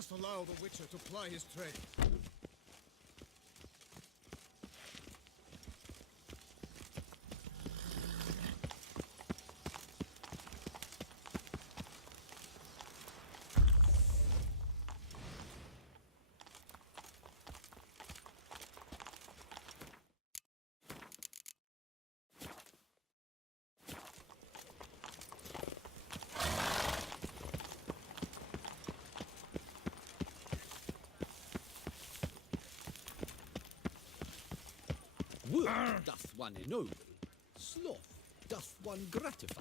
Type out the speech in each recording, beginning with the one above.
must allow the Witcher to ply his trade. Work doth one ennoble, sloth doth one gratify.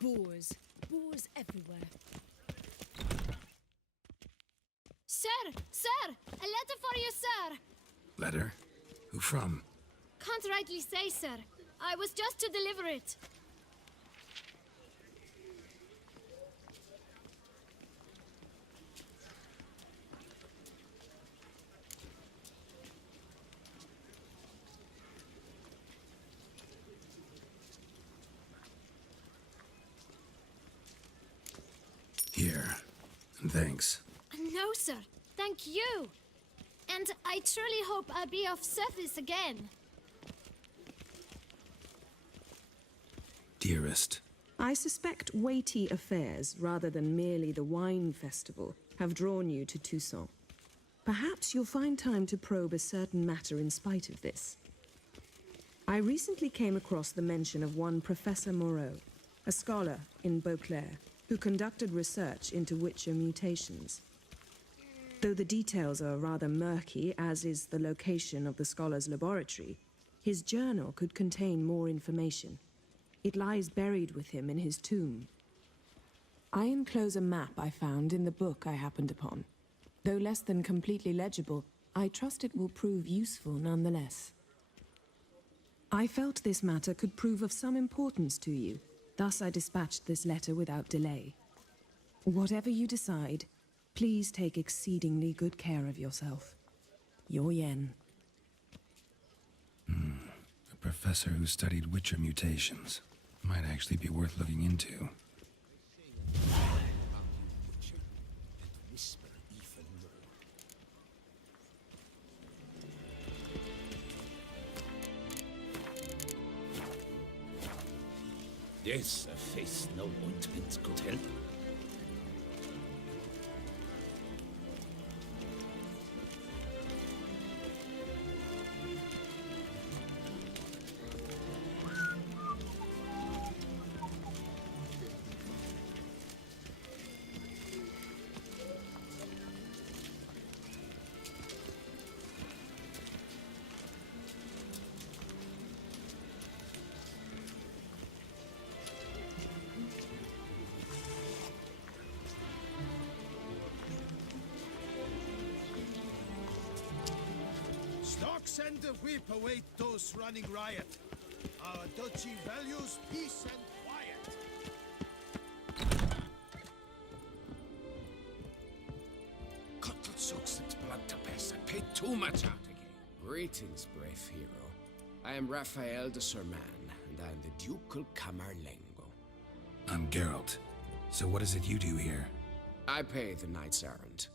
Boars. Boars everywhere. Sir! A letter for you, sir! Letter? Who from? Can't rightly say, sir. I was just to deliver it. Here. And thanks. No, sir. Thank you. And I truly hope I'll be of service again. Dearest. I suspect weighty affairs, rather than merely the wine festival, have drawn you to Toussaint. Perhaps you'll find time to probe a certain matter in spite of this. I recently came across the mention of one Professor Moreau, a scholar in Beauclair, who conducted research into Witcher mutations. Though the details are rather murky, as is the location of the scholar's laboratory, his journal could contain more information. It lies buried with him in his tomb. I enclose a map I found in the book I happened upon. Though less than completely legible, I trust it will prove useful nonetheless. I felt this matter could prove of some importance to you, thus I dispatched this letter without delay. Whatever you decide, please take exceedingly good care of yourself. Your Yen. A professor who studied Witcher mutations. Might actually be worth looking into. Yes, a face no ointment could help. Stocks and the whip await those running riot. Our duchy values peace and quiet. Cuttle sucks its blood to piss. I paid too much out again. Greetings, brave hero. I am Raphael de Serman, and I am the Ducal Camerlengo. I'm Geralt. So what is it you do here? I pay the knight's errand.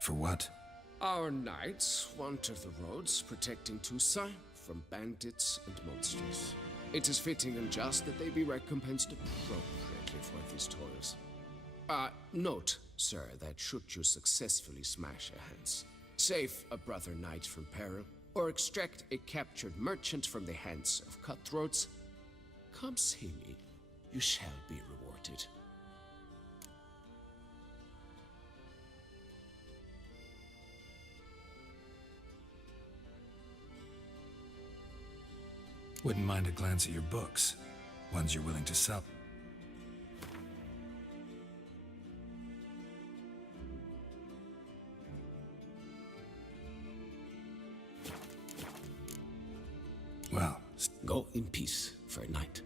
For what? Our knights wander the roads, protecting Toussaint from bandits and monsters. It is fitting and just that they be recompensed appropriately for these toils. Note, sir, that should you successfully smash a Hans, save a brother knight from peril, or extract a captured merchant from the hands of cutthroats, come see me. You shall be rewarded. Wouldn't mind a glance at your books. Ones you're willing to sell. Well, Go in peace, fair knight.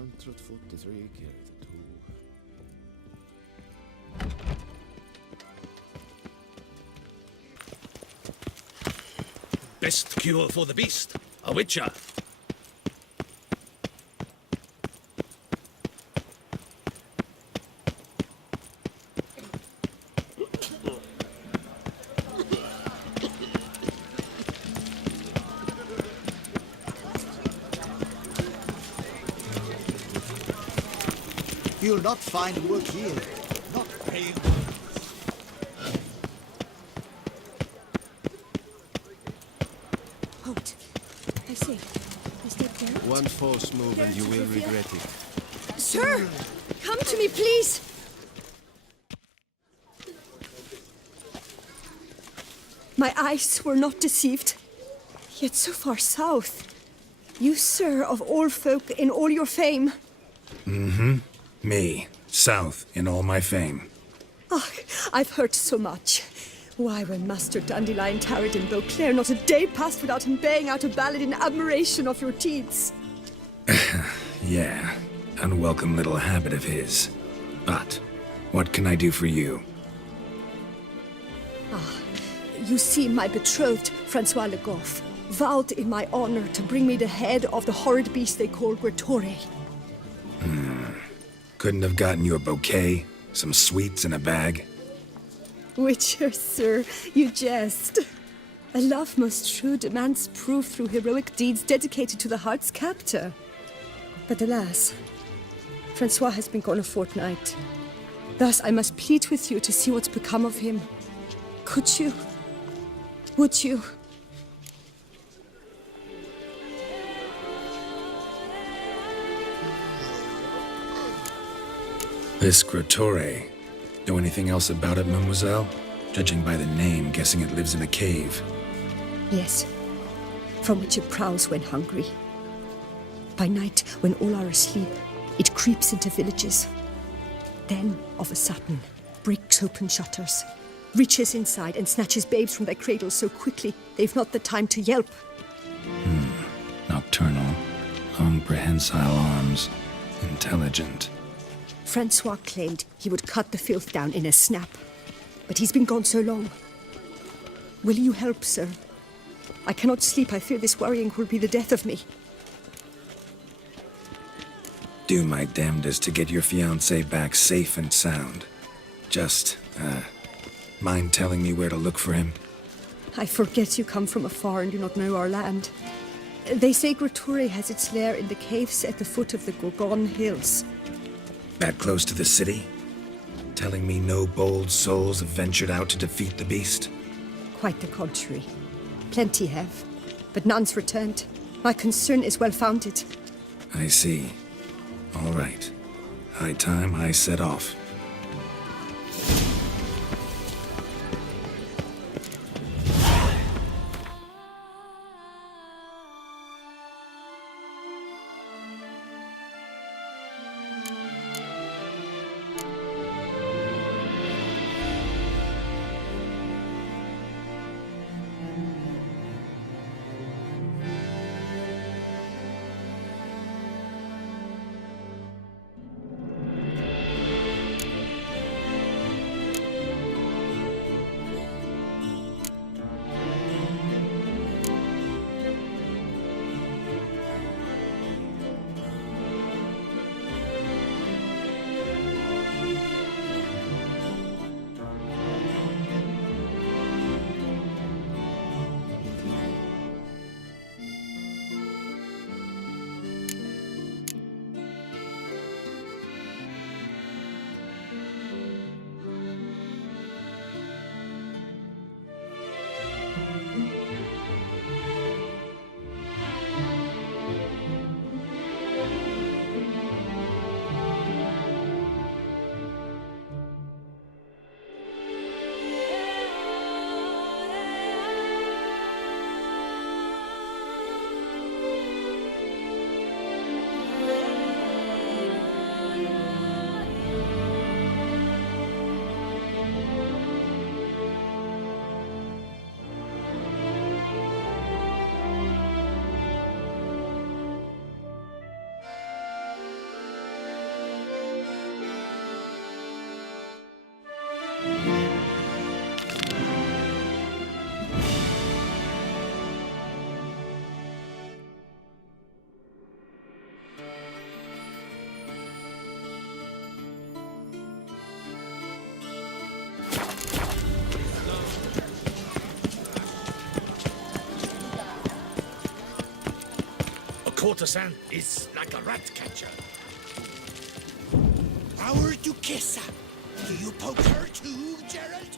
143 carry the two. Best cure for the beast. A witcher. You'll not find work here. Not paying. Halt. I say, is that there? One false move and you will regret it. Sir! Come to me, please! My eyes were not deceived. Yet so far south. You, sir, of all folk in all your fame. Me, south in all my fame. Ah, I've heard so much. Why, when Master Dandelion tarried in Beauclair, not a day passed without him baying out a ballad in admiration of your deeds. Yeah, unwelcome little habit of his. But, what can I do for you? You see, my betrothed, Francois Le Goff, vowed in my honor to bring me the head of the horrid beast they call Gretore. Couldn't have gotten you a bouquet, some sweets in a bag? Witcher, sir, you jest. A love most true demands proof through heroic deeds dedicated to the heart's captor. But alas, Francois has been gone a fortnight. Thus I must plead with you to see what's become of him. Could you? Would you? This Gretore. Know anything else about it, mademoiselle? Judging by the name, guessing it lives in a cave. Yes, from which it prowls when hungry. By night, when all are asleep, it creeps into villages. Then, of a sudden, breaks open shutters, reaches inside and snatches babes from their cradles so quickly they've not the time to yelp. Nocturnal, long prehensile arms, intelligent. Francois claimed he would cut the filth down in a snap, but he's been gone so long. Will you help, sir? I cannot sleep. I fear this worrying will be the death of me. Do my damnedest to get your fiancé back safe and sound. Just, mind telling me where to look for him? I forget you come from afar and do not know our land. They say Gretore has its lair in the caves at the foot of the Gorgon Hills. That close to the city? Telling me no bold souls have ventured out to defeat the beast? Quite the contrary. Plenty have, but none's returned. My concern is well founded. I see. All right. High time I set off. courtesan is like a rat catcher. Our Duquesa. Do you poke her too, Gerald?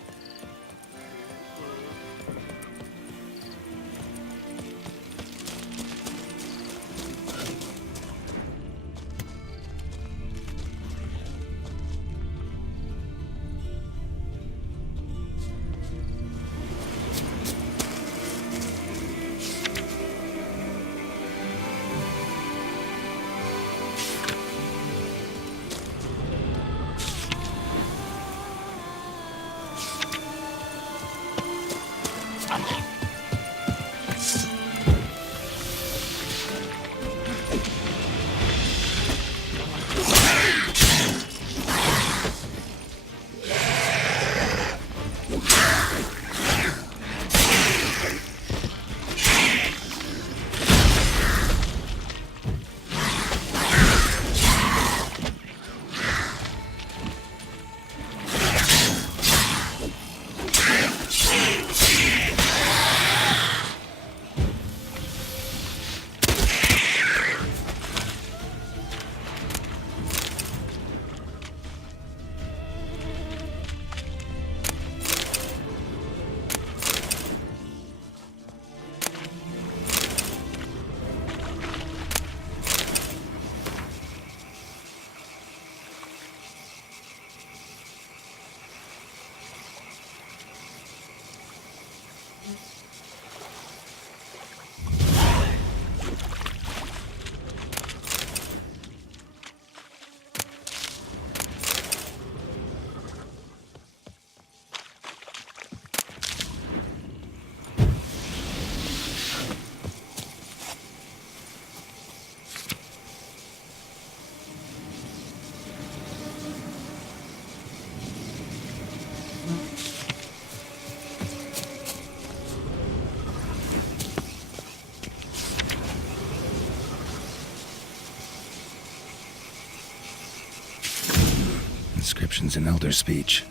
Inscriptions in Elder speech.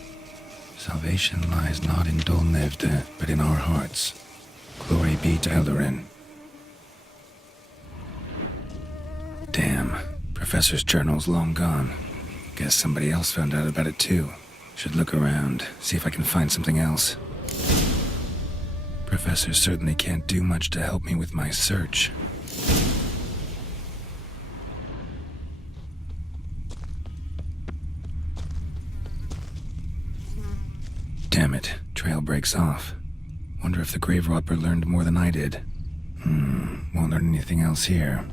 Salvation lies not in Dolnevde, but in our hearts. Glory be to Eldarin. Damn. Professor's journal's long gone. Guess somebody else found out about it too. Should look around, see if I can find something else. Professor certainly can't do much to help me with my search. Damn it, trail breaks off. Wonder if the grave robber learned more than I did. Won't learn anything else here.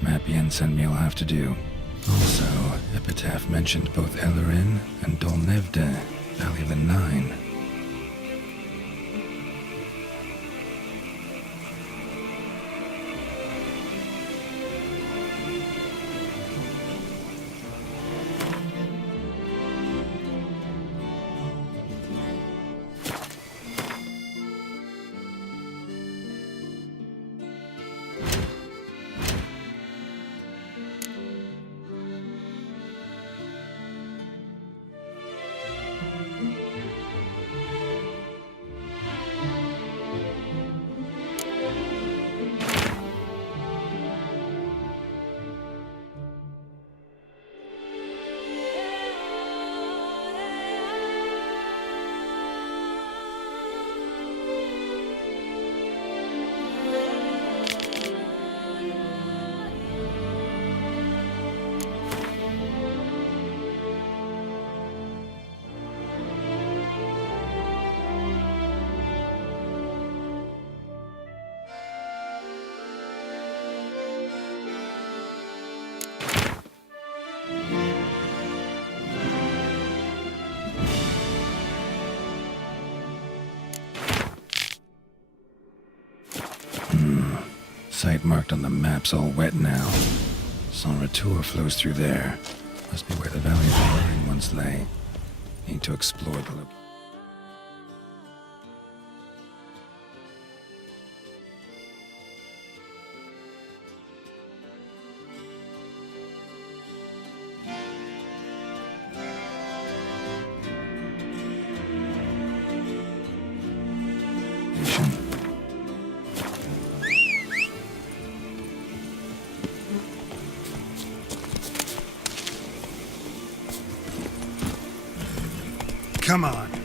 Map Yen sent me will have to do. Also, Epitaph mentioned both Eldarin and Dolnevde, Valley of the Nine. Site marked on the map's all wet now. Sans Retour flows through there. Must be where the Valley of the Nine once lay. Need to explore the location. Come on.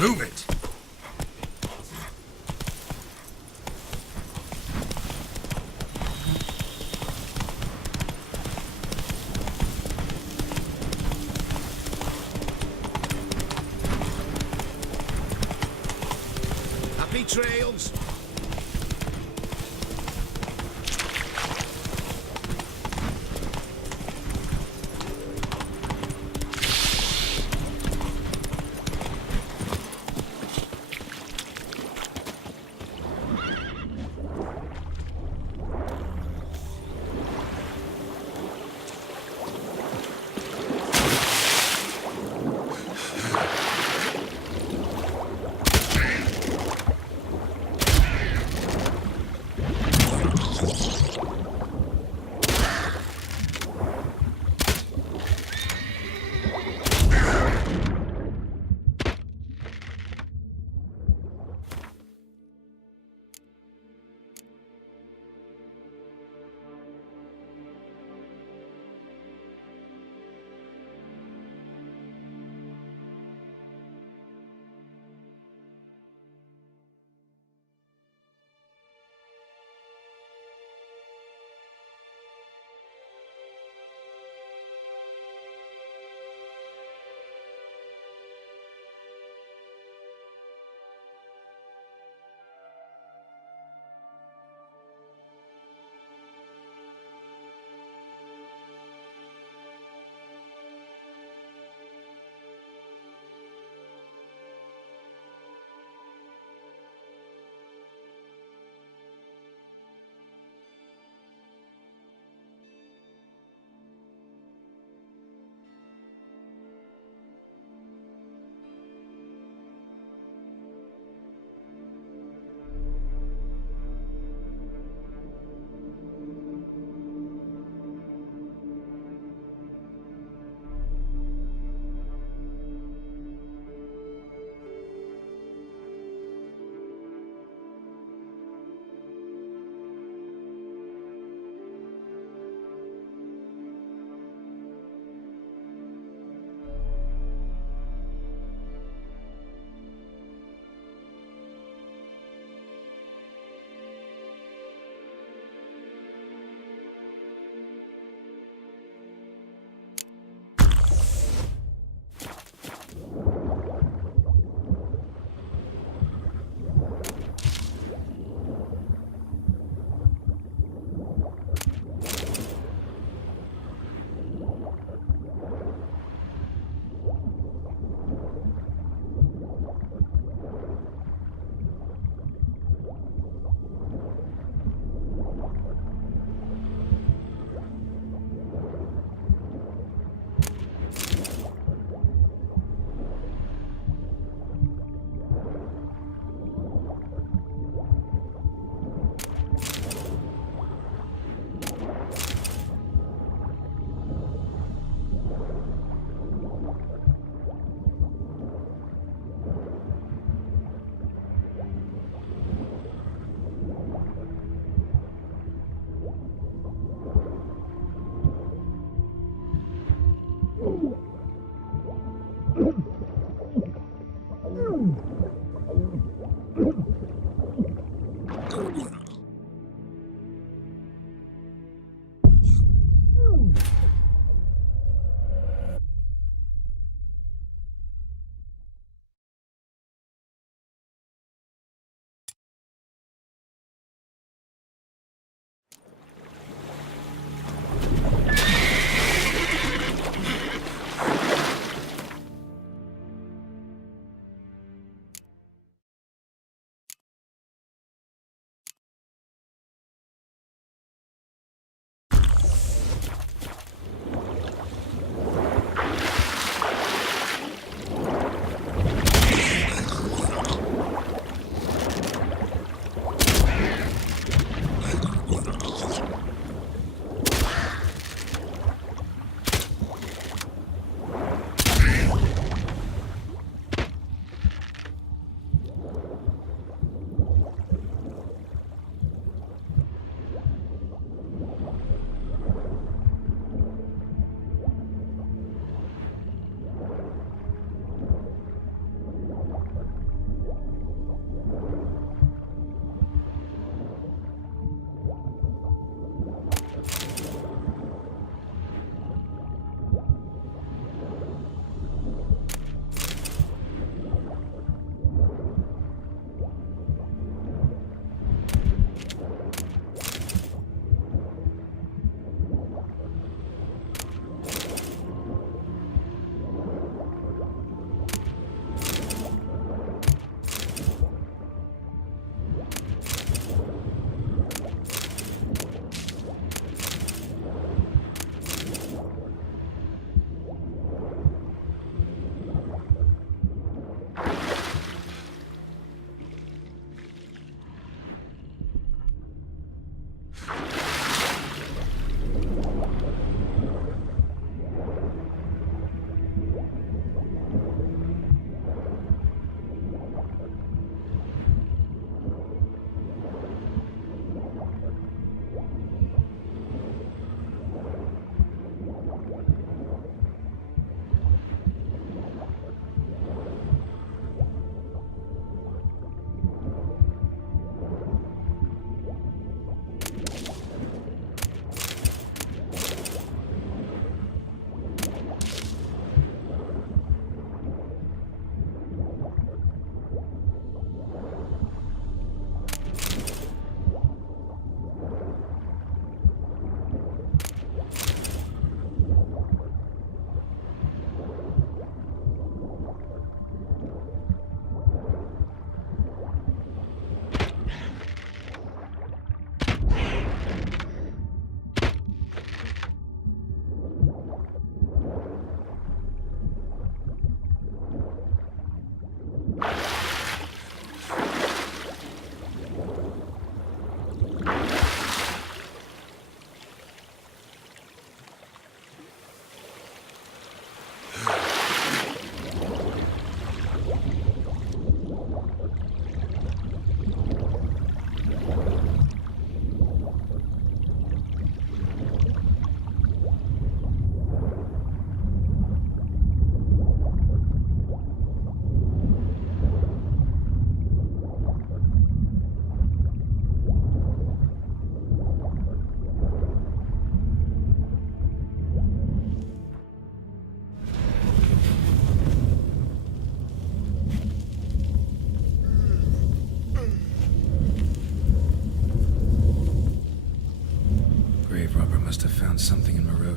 Move it! Happy trails.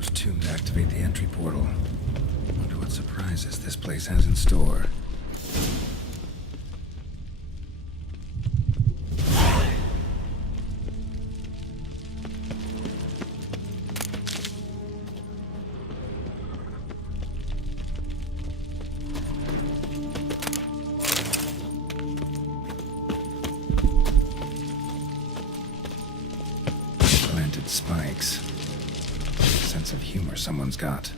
closed tomb to activate the entry portal. Wonder what surprises this place has in store. Planted spikes. Sense of humor someone's got.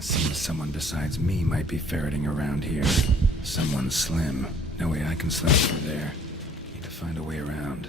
Seems someone besides me might be ferreting around here. Someone slim. No way I can slip through there. Need to find a way around.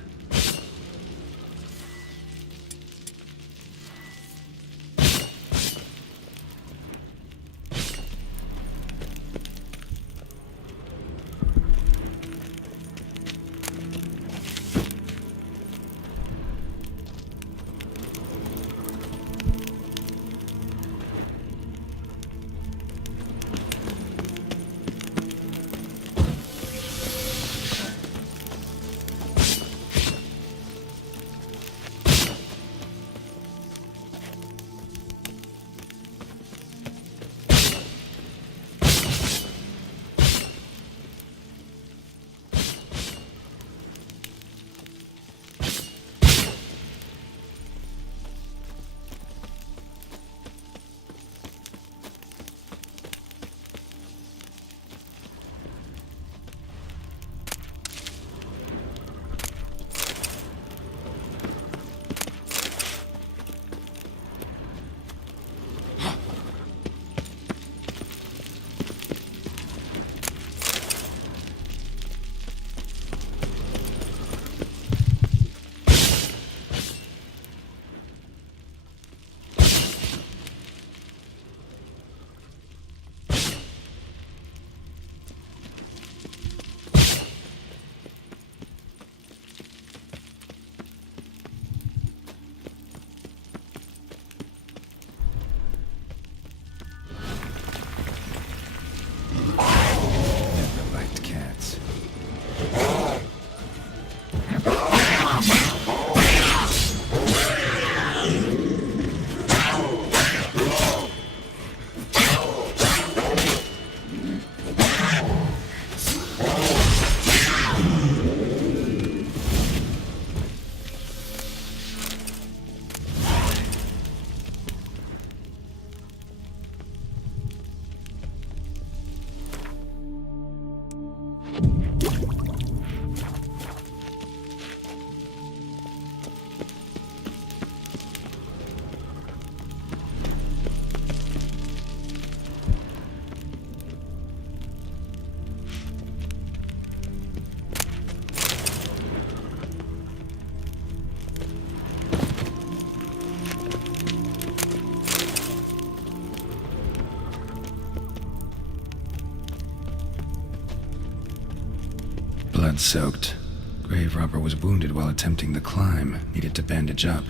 Blood-soaked. Grave robber was wounded while attempting the climb. Needed to bandage up.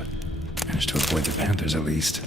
Managed to avoid the panthers at least.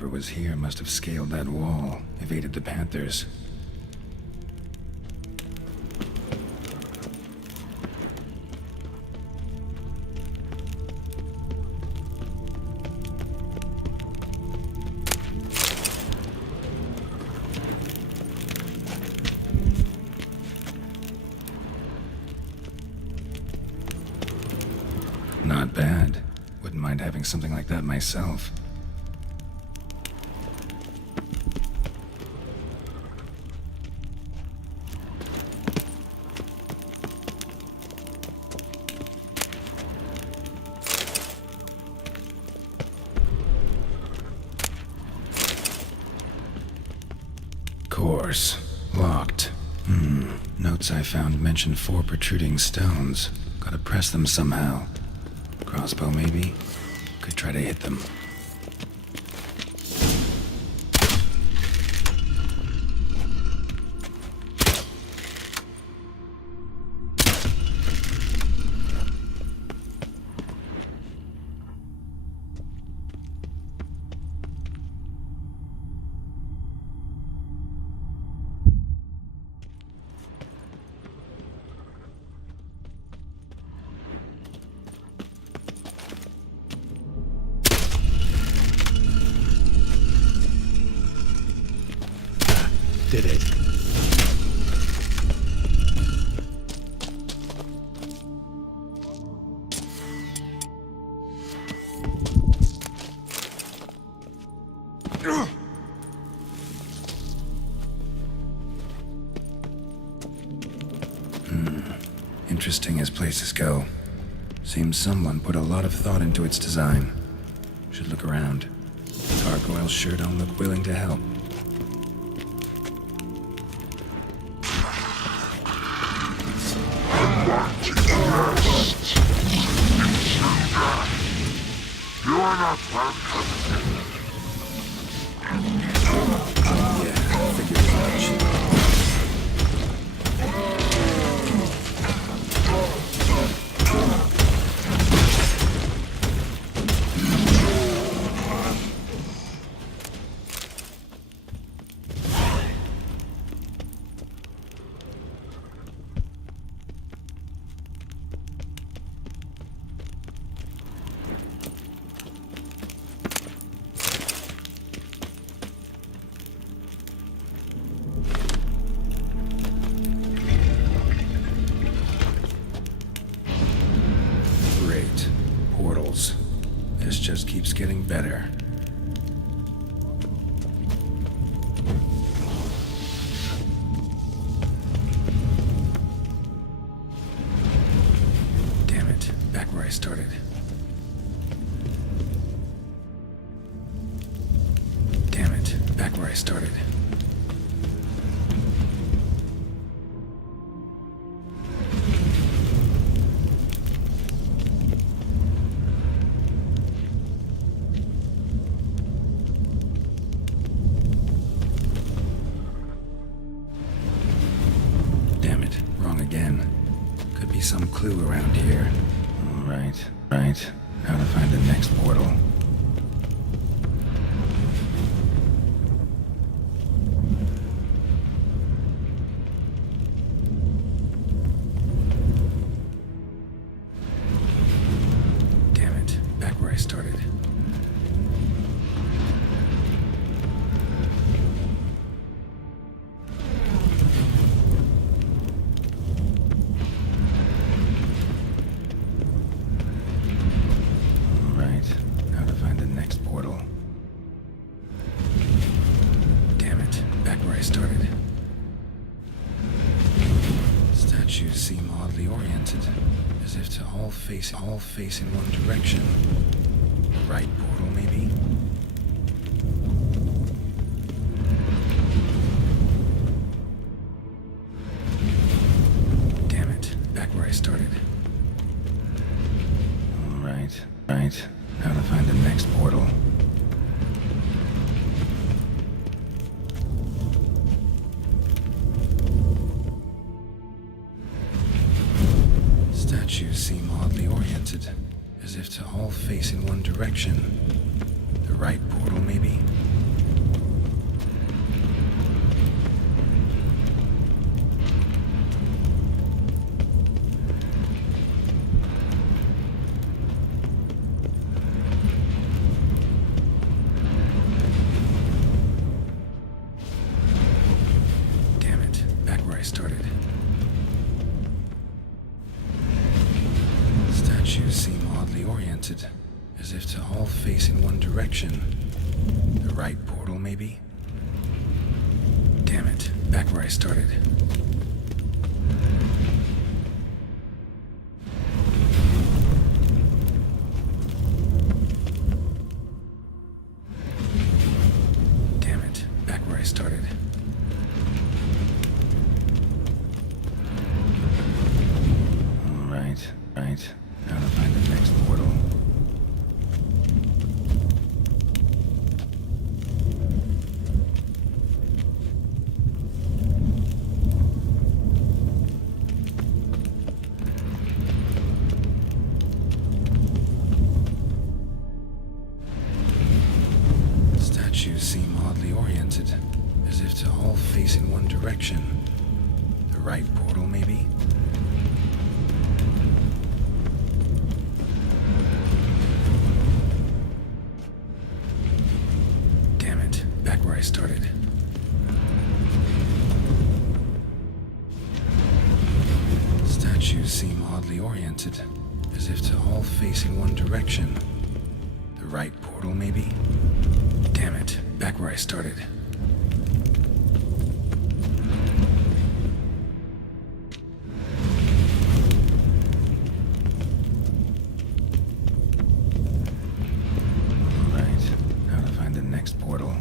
Whoever was here must have scaled that wall, evaded the Panthers. Not bad. Wouldn't mind having something like that myself. Course. Locked. Notes I found mentioned 4 protruding stones. Gotta press them somehow. Crossbow, maybe? Could try to hit them. Did it. Interesting as places go. Seems someone put a lot of thought into its design. Should look around. Gargoyles sure don't look willing to help. Great. Portals. This just keeps getting better. Damn it. Back where I started. Damn it. Back where I started. Damn it. Wrong again. Could be some clue around here. Right. How to find the next portal. Damn it. Back where I started. Right. How to find the next portal. Damn it. Back where I started. Statues seem oddly oriented, as if to all face in one direction. The right portal, maybe? Damn it. Back where I started. Right. How to find the next portal. Statues seem oddly oriented, as if to all face in one direction. The right portal, maybe? started. Statues seem oddly oriented, as if to all face in one direction. The right portal, maybe? Damn it, back where I started. Damn it, back where I started. Right. Now to find the next portal. Statues seem oddly oriented, as if to all face in one direction. The right portal, maybe? I started. Statues seem oddly oriented, as if to all face in one direction. The right portal, maybe? Damn it, back where I started. Alright, now to find the next portal.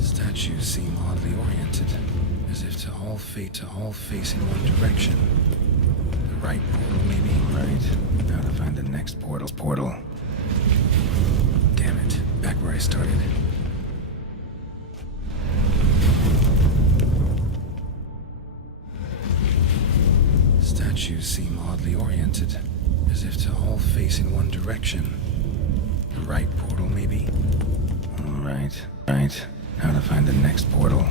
Statues seem oddly oriented, as if to all face in one direction. The right portal, maybe? Right. Now to find the next portal. Damn it, back where I started. Statues seem oddly oriented, as if to all face in one direction. The right portal, maybe? Right. Now to find the next portal.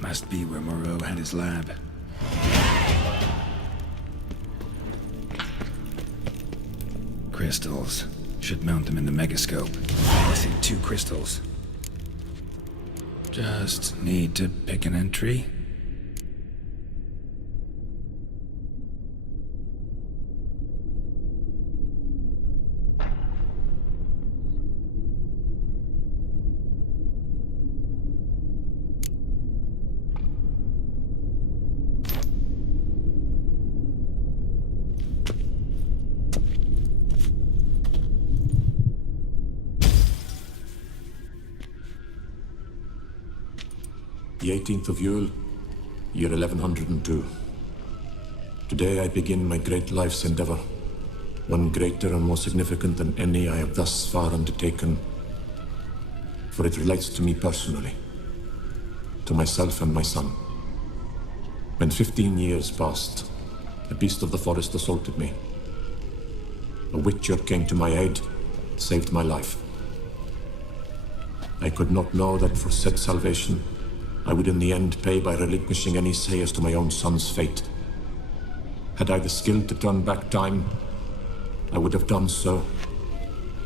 Must be where Moreau had his lab. Crystals. Should mount them in the megascope. I see 2 crystals. Just need to pick an entry. The 18th of Yule, year 1102. Today I begin my great life's endeavor, one greater and more significant than any I have thus far undertaken, for it relates to me personally, to myself and my son. When 15 years passed, a beast of the forest assaulted me. A witcher came to my aid, saved my life. I could not know that for said salvation, I would in the end pay by relinquishing any say as to my own son's fate. Had I the skill to turn back time, I would have done so,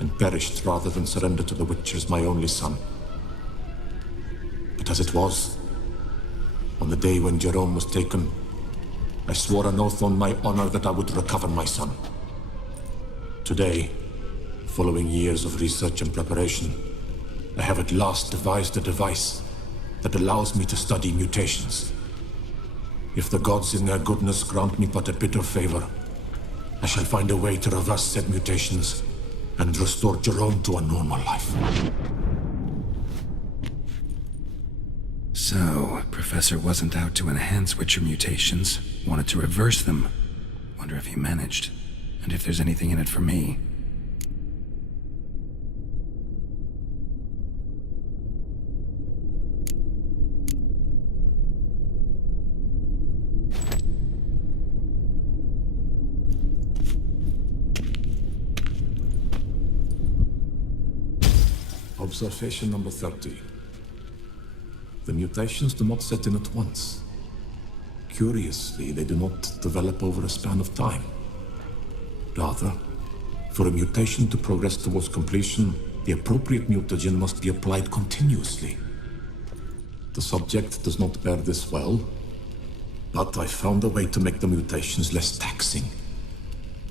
and perished rather than surrender to the Witchers my only son. But as it was, on the day when Jerome was taken, I swore an oath on my honor that I would recover my son. Today, following years of research and preparation, I have at last devised a device that allows me to study mutations. If the gods in their goodness grant me but a bit of favor, I shall find a way to reverse said mutations and restore Jerome to a normal life. So, Professor wasn't out to enhance Witcher mutations, wanted to reverse them. Wonder if he managed, and if there's anything in it for me. Observation number 30. The mutations do not set in at once. Curiously, they do not develop over a span of time. Rather, for a mutation to progress towards completion, the appropriate mutagen must be applied continuously. The subject does not bear this well, but I found a way to make the mutations less taxing,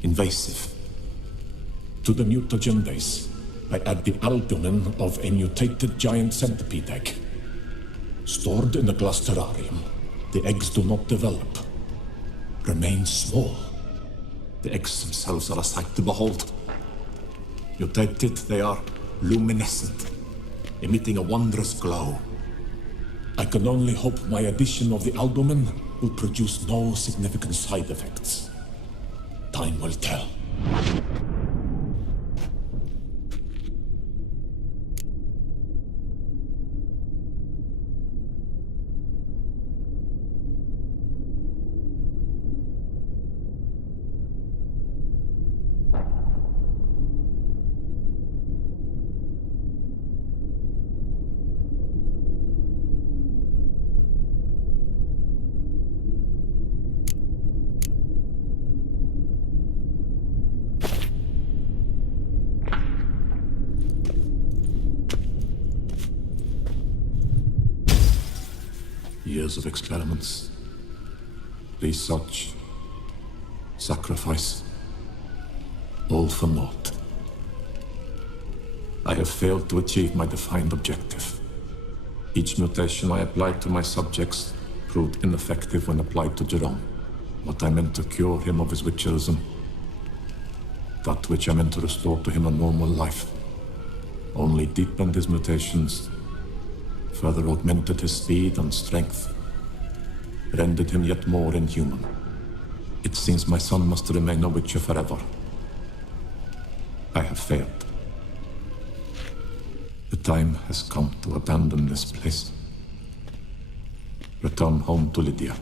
invasive. To the mutagen base, I add the albumin of a mutated giant centipede egg. Stored in a glass terrarium, the eggs do not develop, remain small. The eggs themselves are a sight to behold. Mutated, they are luminescent, emitting a wondrous glow. I can only hope my addition of the albumin will produce no significant side effects. Time will tell. Years of experiments, research, sacrifice, all for naught. I have failed to achieve my defined objective. Each mutation I applied to my subjects proved ineffective when applied to Jerome. What I meant to cure him of his witcherism, that which I meant to restore to him a normal life, only deepened his mutations, further augmented his speed and strength, rendered him yet more inhuman. It seems my son must remain a witcher forever. I have failed. The time has come to abandon this place. Return home to Lydia.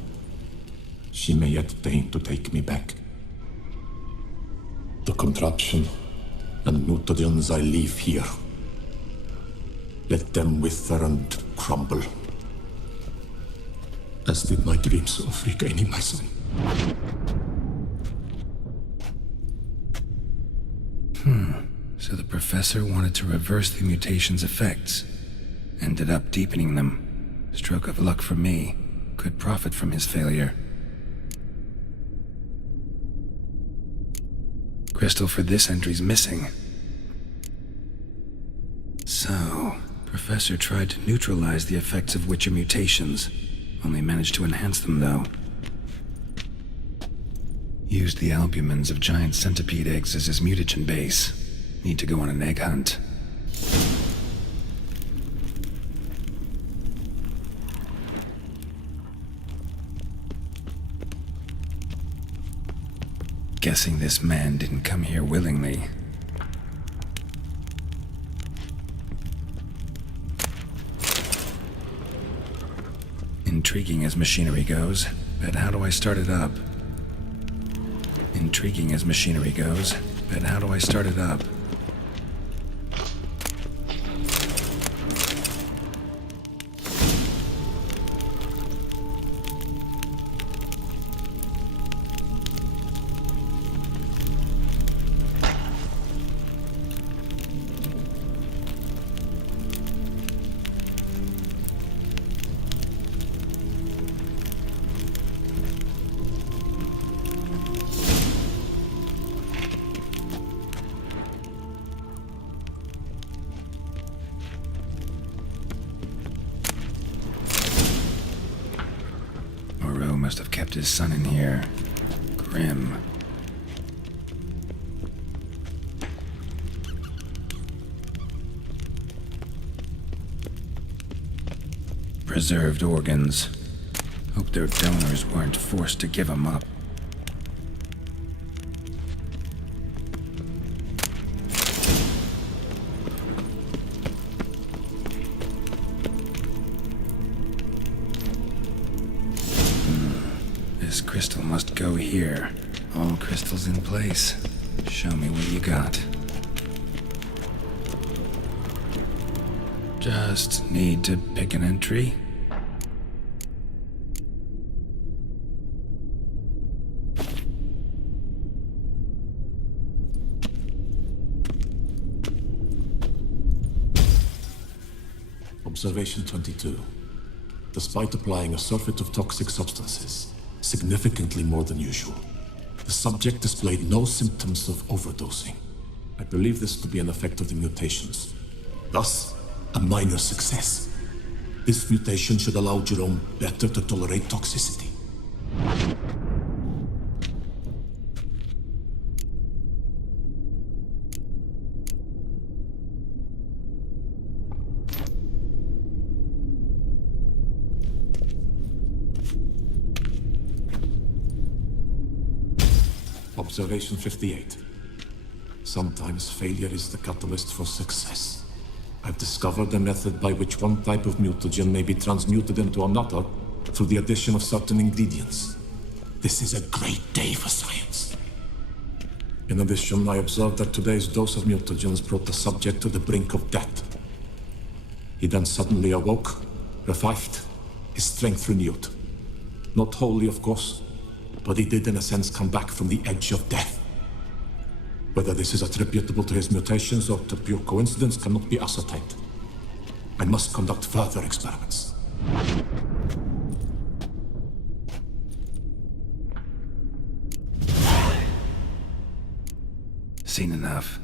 She may yet deign to take me back. The contraption and mutagens I leave here, let them wither and crumble, as did my dreams of regaining my son. So the professor wanted to reverse the mutation's effects. Ended up deepening them. Stroke of luck for me. Could profit from his failure. Crystal for this entry's missing. So, Professor tried to neutralize the effects of Witcher mutations. Only managed to enhance them, though. Used the albumins of giant centipede eggs as his mutagen base. Need to go on an egg hunt. Guessing this man didn't come here willingly. Intriguing as machinery goes. but how do I start it up? Intriguing as machinery goes, but how do I start it up? Must have kept his son in here. Grim. Preserved organs. Hope their donors weren't forced to give them up. This crystal must go here. All crystals in place. Show me what you got. Just need to pick an entry. Observation 22. Despite applying a surfeit of toxic substances, significantly more than usual, the subject displayed no symptoms of overdosing. I believe this to be an effect of the mutations. Thus, a minor success. This mutation should allow Jerome better to tolerate toxicity. Observation 58. Sometimes failure is the catalyst for success. I've discovered a method by which one type of mutagen may be transmuted into another through the addition of certain ingredients. This is a great day for science. In addition, I observed that today's dose of mutagens brought the subject to the brink of death. He then suddenly awoke, revived, his strength renewed. Not wholly, of course, but he did in a sense come back from the edge of death. Whether this is attributable to his mutations or to pure coincidence cannot be ascertained. I must conduct further experiments. Seen enough.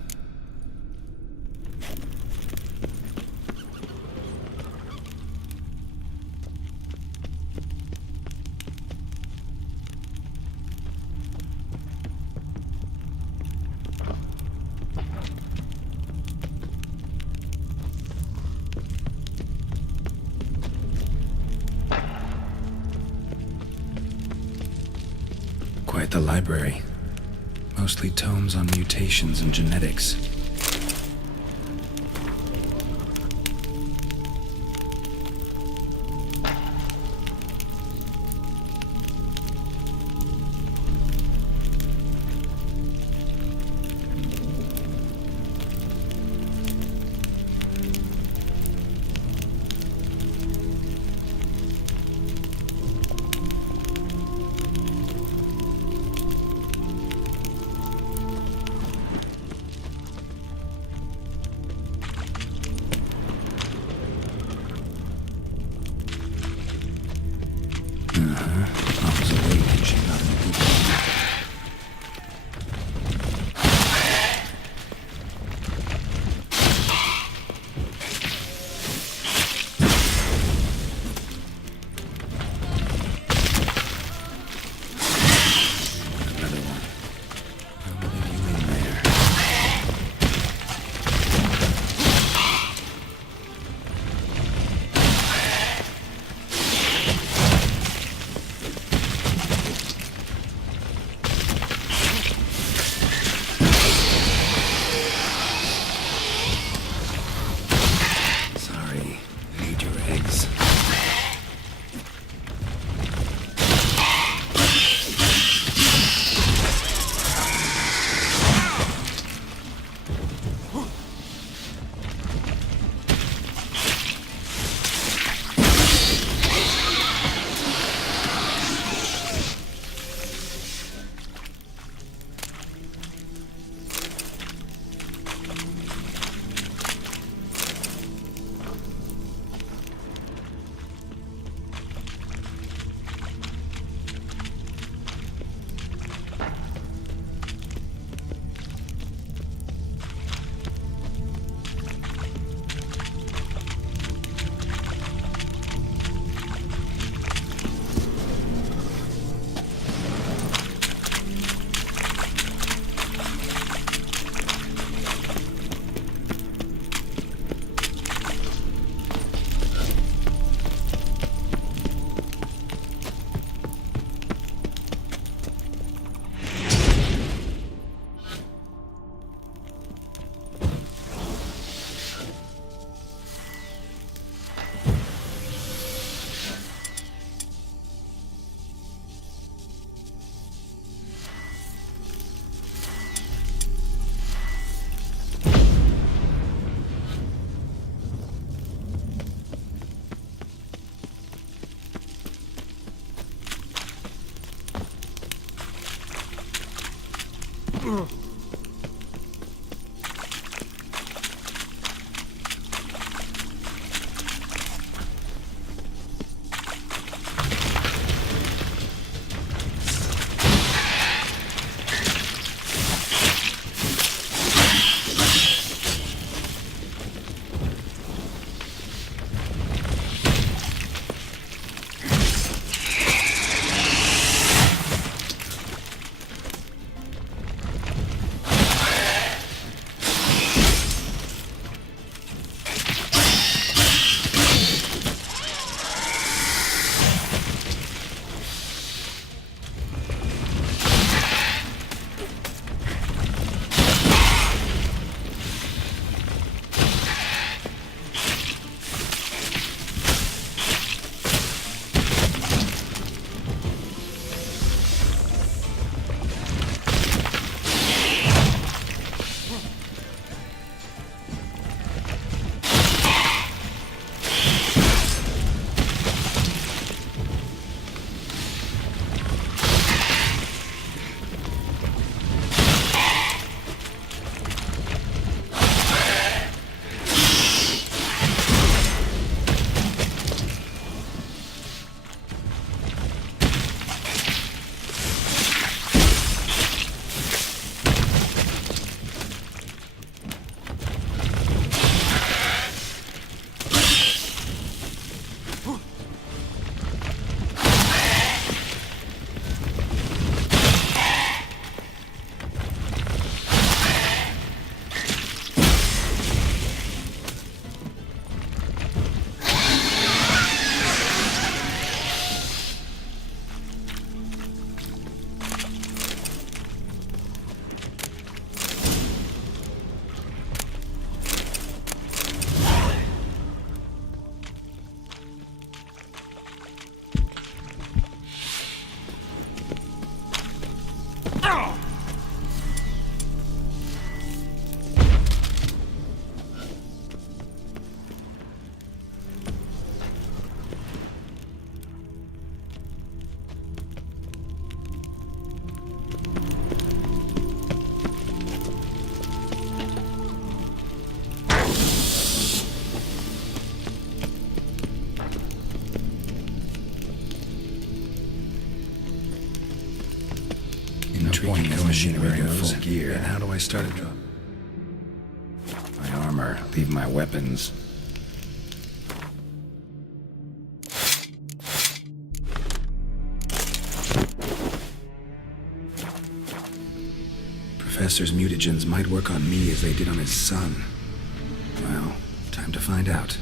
Quite the library. Mostly tomes on mutations and genetics. I was awake and she got in a good mood. Another one. I'll leave you in there. Pointing this machinery in full gear. And how do I start it? My armor. Leave my weapons. Professor's mutagens might work on me as they did on his son. Well, time to find out.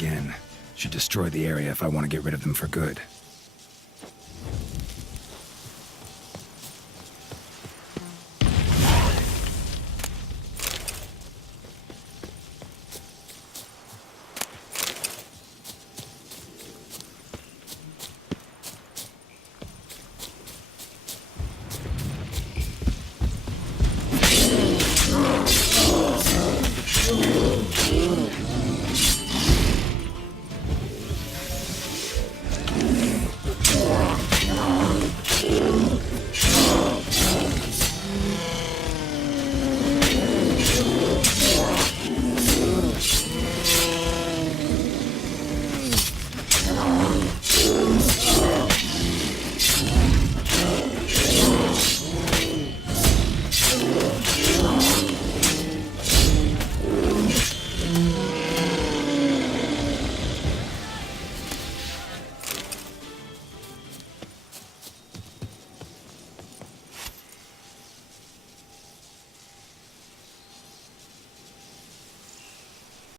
again. Should destroy the area if I want to get rid of them for good.